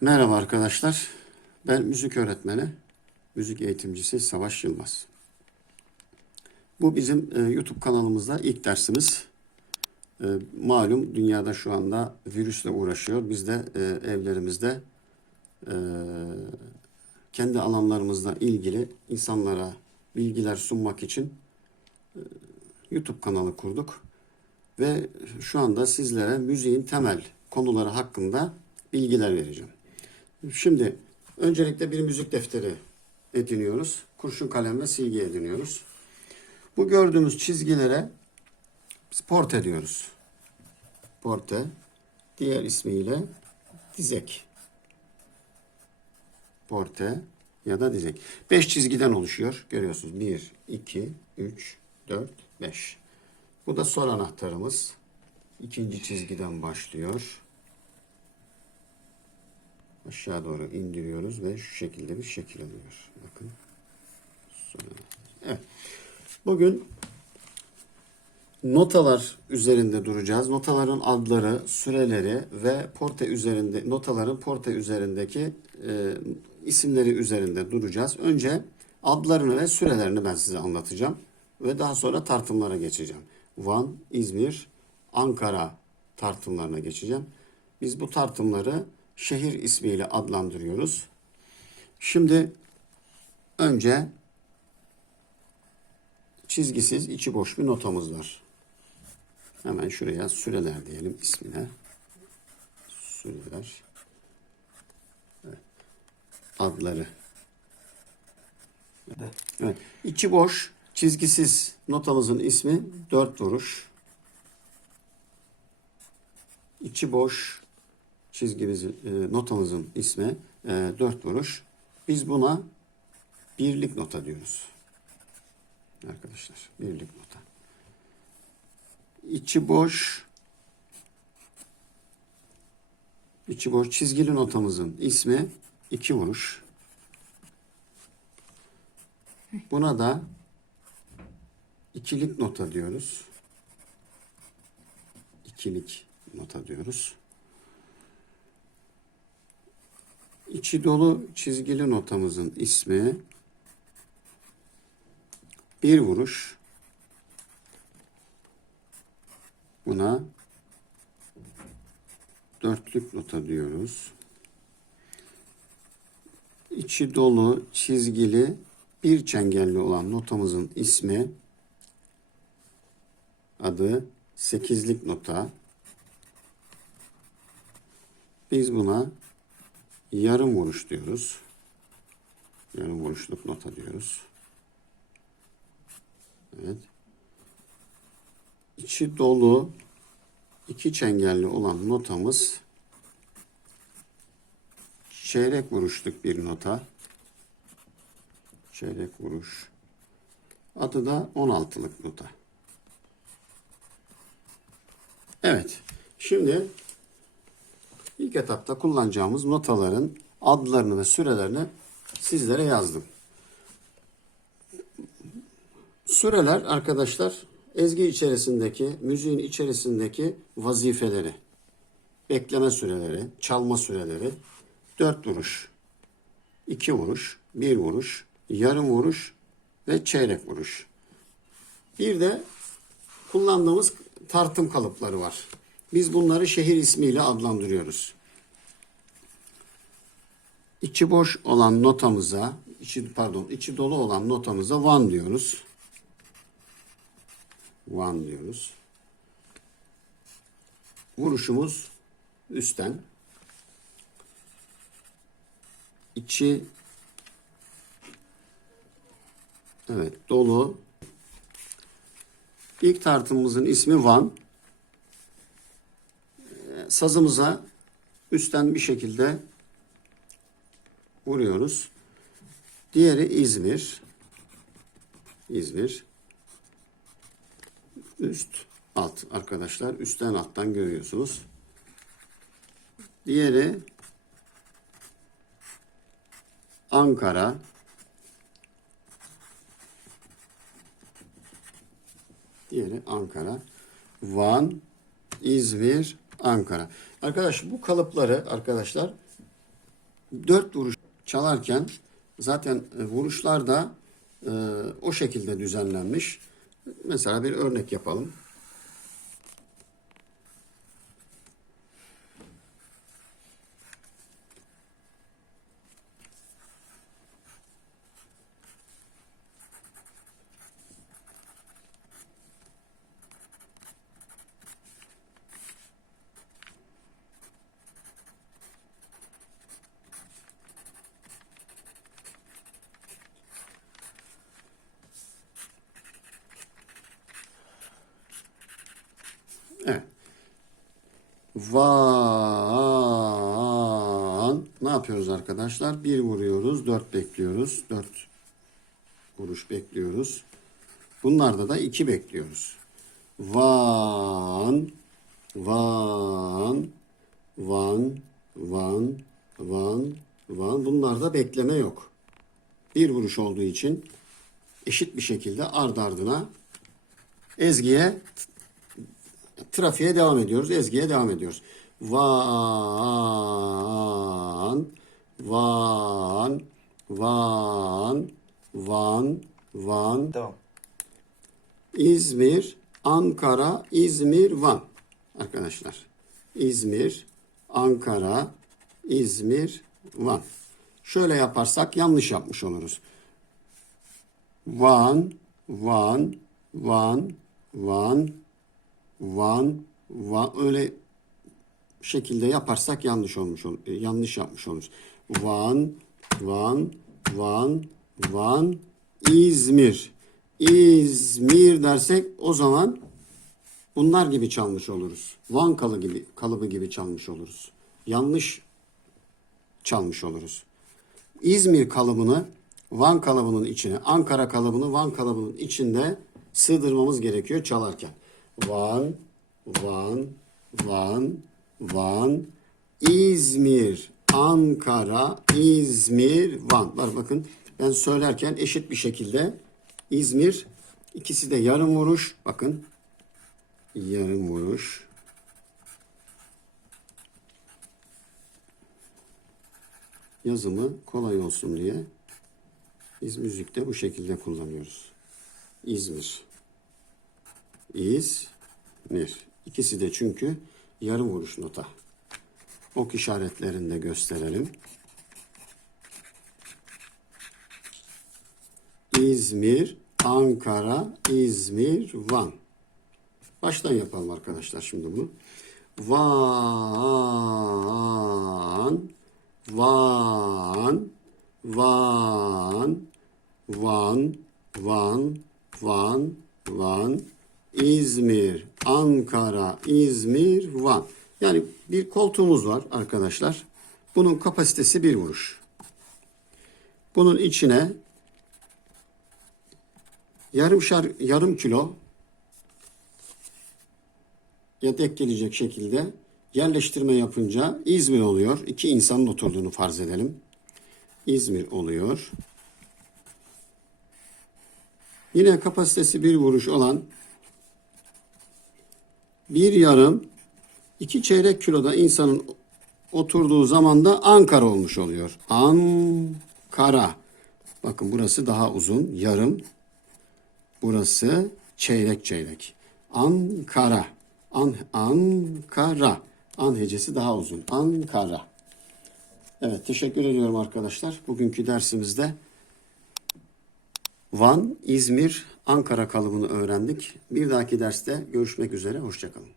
Merhaba arkadaşlar. Ben müzik öğretmeni, müzik eğitimcisi Savaş Yılmaz. Bu bizim e, YouTube kanalımızda ilk dersimiz. E, malum dünyada şu anda virüsle uğraşıyor. Biz de e, evlerimizde e, kendi alanlarımızla ilgili insanlara bilgiler sunmak için e, YouTube kanalı kurduk. Ve şu anda sizlere müziğin temel konuları hakkında bilgiler vereceğim. Şimdi öncelikle bir müzik defteri ediniyoruz. Kurşun kalem ve silgi ediniyoruz. Bu gördüğümüz çizgilere biz porte diyoruz. Porte. Diğer ismiyle dizek. Porte ya da dizek. Beş çizgiden oluşuyor. Görüyorsunuz. Bir, iki, üç, dört, beş. Bu da sol anahtarımız. İkinci çizgiden başlıyor. Aşağı doğru indiriyoruz ve şu şekilde bir şekil alıyor. Bakın. Evet. Bugün notalar üzerinde duracağız. Notaların adları, süreleri ve porte üzerinde notaların porte üzerindeki e, isimleri üzerinde duracağız. Önce adlarını ve sürelerini ben size anlatacağım ve daha sonra tartımlara geçeceğim. Van, İzmir, Ankara tartımlarına geçeceğim. Biz bu tartımları şehir ismiyle adlandırıyoruz. Şimdi önce çizgisiz içi boş bir notamız var. Hemen şuraya süreler diyelim ismine. Süreler. Adları. Evet. İçi boş, çizgisiz notamızın ismi dört vuruş. İçi boş çizgimizin, e, notamızın ismi e, dört vuruş. Biz buna birlik nota diyoruz. Arkadaşlar birlik nota. İçi boş içi boş çizgili notamızın ismi iki vuruş. Buna da ikilik nota diyoruz. İkilik nota diyoruz. İçi dolu çizgili notamızın ismi bir vuruş. Buna dörtlük nota diyoruz. İçi dolu çizgili bir çengelli olan notamızın ismi adı sekizlik nota. Biz buna yarım vuruş diyoruz. Yarım vuruşluk nota diyoruz. Evet. İçi dolu iki çengelli olan notamız çeyrek vuruşluk bir nota. Çeyrek vuruş. Adı da 16'lık nota. Evet. Şimdi ilk etapta kullanacağımız notaların adlarını ve sürelerini sizlere yazdım. Süreler arkadaşlar ezgi içerisindeki, müziğin içerisindeki vazifeleri, bekleme süreleri, çalma süreleri, dört vuruş, iki vuruş, bir vuruş, yarım vuruş ve çeyrek vuruş. Bir de kullandığımız tartım kalıpları var. Biz bunları şehir ismiyle adlandırıyoruz. İçi boş olan notamıza, içi pardon, içi dolu olan notamıza Van diyoruz. Van diyoruz. Vuruşumuz üstten. İçi evet dolu. İlk tartımımızın ismi Van. Sazımıza üstten bir şekilde vuruyoruz. Diğeri İzmir. İzmir. Üst, alt arkadaşlar. Üstten alttan görüyorsunuz. Diğeri Ankara. Diğeri Ankara. Van, İzmir, Ankara. Arkadaş bu kalıpları arkadaşlar dört vuruş çalarken zaten e, vuruşlar da e, o şekilde düzenlenmiş. Mesela bir örnek yapalım. Evet. Van. Ne yapıyoruz arkadaşlar? Bir vuruyoruz, dört bekliyoruz. Dört vuruş bekliyoruz. Bunlarda da iki bekliyoruz. Van. Van. Van. Van. Van. Van. Bunlarda bekleme yok. Bir vuruş olduğu için eşit bir şekilde ard ardına ezgiye trafiğe devam ediyoruz. Ezgiye devam ediyoruz. Van, van, van, van, van. Devam. İzmir, Ankara, İzmir, Van. Arkadaşlar. İzmir, Ankara, İzmir, Van. Şöyle yaparsak yanlış yapmış oluruz. Van, Van, Van, Van, Van, Van öyle şekilde yaparsak yanlış olmuş ol- e, yanlış yapmış oluruz. Van, Van, Van, Van, İzmir. İzmir dersek o zaman bunlar gibi çalmış oluruz. Van kalı gibi kalıbı gibi çalmış oluruz. Yanlış çalmış oluruz. İzmir kalıbını Van kalıbının içine, Ankara kalıbını Van kalıbının içinde sığdırmamız gerekiyor çalarken. Van, Van, Van, Van, İzmir, Ankara, İzmir, Van. Var bakın ben söylerken eşit bir şekilde İzmir ikisi de yarım vuruş. Bakın yarım vuruş. yazımı kolay olsun diye biz müzikte bu şekilde kullanıyoruz. İzmir. İzmir. İkisi de çünkü yarım vuruş nota. Ok işaretlerini de gösterelim. İzmir, Ankara, İzmir, Van. Baştan yapalım arkadaşlar şimdi bunu. Van, Van, Van, Van, Van, Van, Van, İzmir, Ankara, İzmir, Van. Yani bir koltuğumuz var arkadaşlar. Bunun kapasitesi bir vuruş. Bunun içine yarım şar, yarım kilo ya denk gelecek şekilde yerleştirme yapınca İzmir oluyor. İki insanın oturduğunu farz edelim. İzmir oluyor. Yine kapasitesi bir vuruş olan bir yarım iki çeyrek kiloda insanın oturduğu zaman da Ankara olmuş oluyor. Ankara. Bakın burası daha uzun. Yarım. Burası çeyrek çeyrek. Ankara. An, Ankara. An hecesi daha uzun. Ankara. Evet teşekkür ediyorum arkadaşlar. Bugünkü dersimizde Van, İzmir, Ankara kalıbını öğrendik. Bir dahaki derste görüşmek üzere. Hoşçakalın.